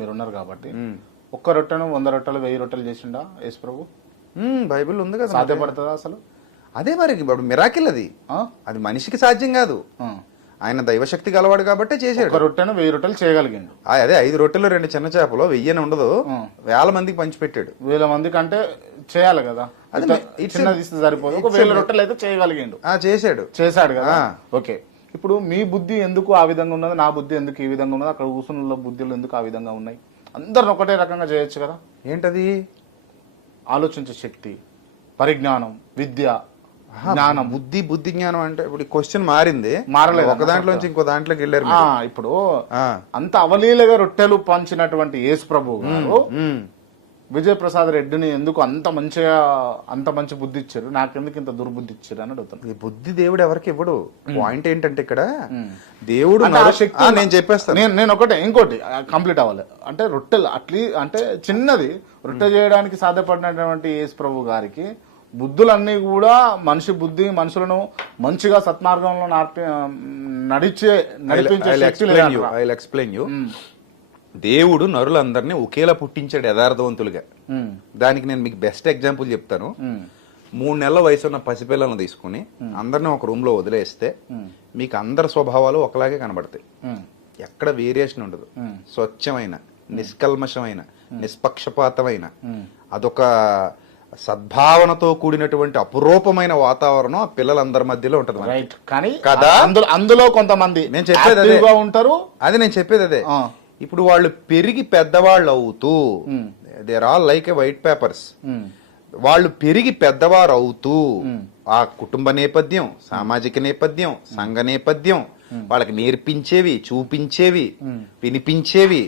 మీరు ఉన్నారు కాబట్టి ఒక్క రొట్టెను 100 రొట్టెలు 1000 రొట్టెలు చేసిండా యేసు ప్రభు? బైబిల్ ఉంది కదా. సాధ్యపడుతుందా అసలు? అదే మరి ఇప్పుడు మిరాకిల్ అది. అది మనిషికి సాధ్యం కాదు. ఆయన దైవశక్తి గలవాడు కాబట్టి చేశాడు. ఒక రొట్టెను 1000 రొట్టెలు చేయగలిగిండు. అదే 5 రొట్టెలు 2 చిన్న చేపలు 1000 ఉండదు, 1000 మందికి పంచిపెట్టాడు. 1000 మందికి అంటే చేయాలి కదా, చిన్నది ఇస్తే సరిపోదు. ఒక 1000 రొట్టెలు అయితే చేయగలిగిండు, చేశాడు కదా. ఓకే, ఇప్పుడు మీ బుద్ధి ఎందుకు ఆ విధంగా ఉన్నది, నా బుద్ధి ఎందుకు ఈ విధంగా ఉన్నది, అక్కడ కూర్చున్న బుద్ధులు ఎందుకు ఆ విధంగా ఉన్నాయి? అందరిని ఒకటే రకంగా చేయొచ్చు కదా. ఏంటది? ఆలోచించే శక్తి, పరిజ్ఞానం, విద్య, జ్ఞానం. బుద్ధి జ్ఞానం అంటే ఇప్పుడు క్వశ్చన్ మారింది, మారలేదు. ఒక దాంట్లోంచి ఇంకో దాంట్లోకి వెళ్ళారు. ఇప్పుడు అంత అవలీలగా రొట్టెలు పంచినటువంటి యేసు ప్రభు గారు విజయప్రసాద్ రెడ్డిని ఎందుకు అంత మంచి బుద్ధి ఇచ్చారు, నాకెందుకు ఇంత దుర్బుద్ధి ఇచ్చారు అని అడుగుతాను. ఈ బుద్ధి దేవుడు ఎవరికి ఇవ్వడు. పాయింట్ ఏంటంటే ఇక్కడ దేవుడు నేను చెప్పేస్తాను. నేను ఒకటే ఇంకోటి కంప్లీట్ అవ్వాలి అంటే రొట్టెలు అంటే చిన్నది రొట్టె చేయడానికి సాధ్యపడినటువంటి యేసు ప్రభు గారికి బుద్ధులన్నీ కూడా మనిషి బుద్ధి, మనుషులను మంచిగా సత్మార్గంలో నడిపించే దేవుడు నరులందరినీ ఒకేలా పుట్టించాడు యథార్థవంతులుగా. దానికి నేను మీకు బెస్ట్ ఎగ్జాంపుల్ చెప్తాను. 3 నెలల వయసు ఉన్న పసిపిల్లలను తీసుకుని అందరిని ఒక రూమ్ లో వదిలేస్తే మీకు అందరి స్వభావాలు ఒకలాగే కనబడతాయి. ఎక్కడ వేరియేషన్ ఉండదు. స్వచ్ఛమైన, నిష్కల్మషమైన, నిష్పక్షపాతమైన అదొక సద్భావనతో కూడినటువంటి అపురూపమైన వాతావరణం ఆ పిల్లలందరి మధ్యలో ఉంటది. కానీ కదా అందులో కొంతమంది నేను చెప్పేది ఉంటారు. అది నేను చెప్పేది అదే. ఇప్పుడు వాళ్ళు పెరిగి పెద్దవాళ్ళు అవుతూ they're all like a white papers. వాళ్ళు పెరిగి పెద్దవారు అవుతూ ఆ కుటుంబ నేపథ్యం, సామాజిక నేపథ్యం, సంఘ నేపథ్యం, వాళ్ళకి నేర్పించేవి, చూపించేవి, వినిపించేవి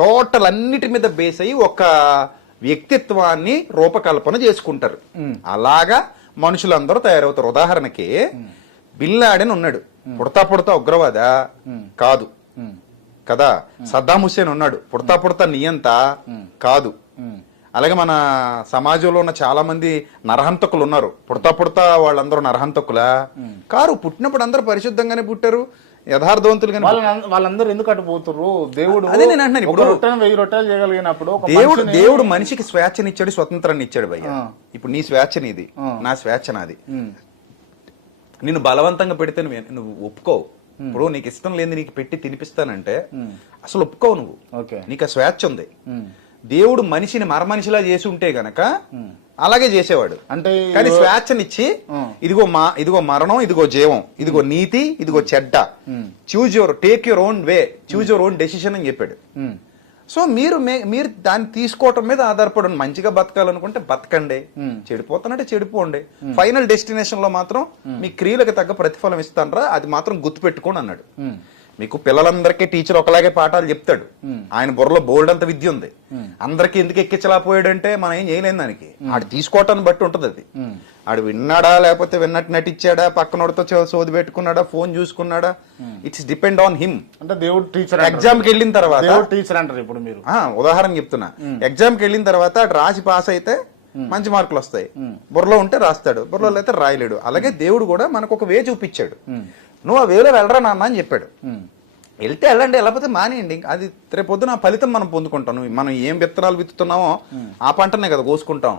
టోటల్ అన్నిటి మీద బేస్ అయ్యి ఒక వ్యక్తిత్వాన్ని రూపకల్పన చేసుకుంటారు. అలాగా మనుషులందరూ తయారవుతారు. ఉదాహరణకి బిన్ లాడెన్ ఉన్నాడు, పుడతా ఉగ్రవాద కాదు కదా. సద్దాం హుస్సేన్ ఉన్నాడు, పుడతా నియంత కాదు. అలాగే మన సమాజంలో ఉన్న చాలా మంది నరహంతకులు ఉన్నారు, పుడతా వాళ్ళందరూ నరహంతకులా కారు. పుట్టినప్పుడు అందరూ పరిశుద్ధంగానే పుట్టారు, యథార్థవంతులుగా. వాళ్ళందరూ ఎందుకు అటు పోతున్నారు? దేవుడు అదే నేను అంటున్నాను. ఇప్పుడు 1000 రొట్టెలు చేయగలిగినప్పుడు దేవుడు మనిషికి స్వేచ్ఛనిచ్చాడు, స్వతంత్రాన్ని ఇచ్చాడు భయ్య. ఇప్పుడు నీ స్వేచ్ఛ నీది, నా స్వేచ్ఛ నాది. నిన్ను బలవంతంగా పెడితే నువ్వు ఒప్పుకోవు. ఇప్పుడు నీకు ఇష్టం లేని నీకు పెట్టి తినిపిస్తానంటే అసలు ఒప్పుకోవు నువ్వు. నీకు ఆ స్వేచ్ఛ ఉంది. దేవుడు మనిషిని మరమనిషిలా చేసి ఉంటే గనక అలాగే చేసేవాడు. అంటే కానీ స్వేచ్ఛనిచ్చి ఇదిగో మరణం, ఇదిగో జీవం, ఇదిగో నీతి, ఇదిగో చెడ్డ, take your own way, choose your own decision అని చెప్పాడు. సో మీరు దాన్ని తీసుకోవటం మీద ఆధారపడి మంచిగా బతకాలనుకుంటే బతకండి, చెడిపోతానంటే చెడిపోండి. ఫైనల్ డెస్టినేషన్ లో మాత్రం మీ క్రియలకు తగ్గ ప్రతిఫలం ఇస్తానరా, అది మాత్రం గుర్తుపెట్టుకోండి అన్నాడు. మీకు పిల్లలందరికీ టీచర్ ఒకలాగే పాఠాలు చెప్తాడు. ఆయన బుర్రలో బోల్డ్ అంత విద్య ఉంది. అందరికి ఎందుకు ఎక్కించలేకపోయాడంటే మనం ఏం చేయలేం దానికి. ఆడు తీసుకోవటాన్ని బట్టి ఉంటది అది. ఆడు విన్నాడా లేకపోతే విన్నట్టు నటించాడా, పక్కనోడితో సోది పెట్టుకున్నాడా, ఫోన్ చూసుకున్నాడా, ఇట్స్ డిపెండ్ ఆన్ హిమ్. అంటే దేవుడు టీచర్. ఎగ్జామ్ కి వెళ్ళిన తర్వాత టీచర్ అంటారు. ఇప్పుడు మీరు ఉదాహరణ చెప్తున్నా, ఎగ్జామ్ కి వెళ్ళిన తర్వాత రాసి పాస్ అయితే మంచి మార్కులు వస్తాయి. బుర్రలో ఉంటే రాస్తాడు, బుర్రలో అయితే రాయలేడు. అలాగే దేవుడు కూడా మనకు ఒక వే చూపించాడు. నువ్వు ఆ వేలో వెళ్ళరా నాన్న అని చెప్పాడు. వెళ్తే వెళ్ళండి, వెళ్ళకపోతే మానేయండి. అది రేపు పొద్దున ఫలితం మనం పొందుకుంటాం. మనం ఏం విత్తనాలు విత్తుతున్నామో ఆ పంటనే కదా కోసుకుంటాం.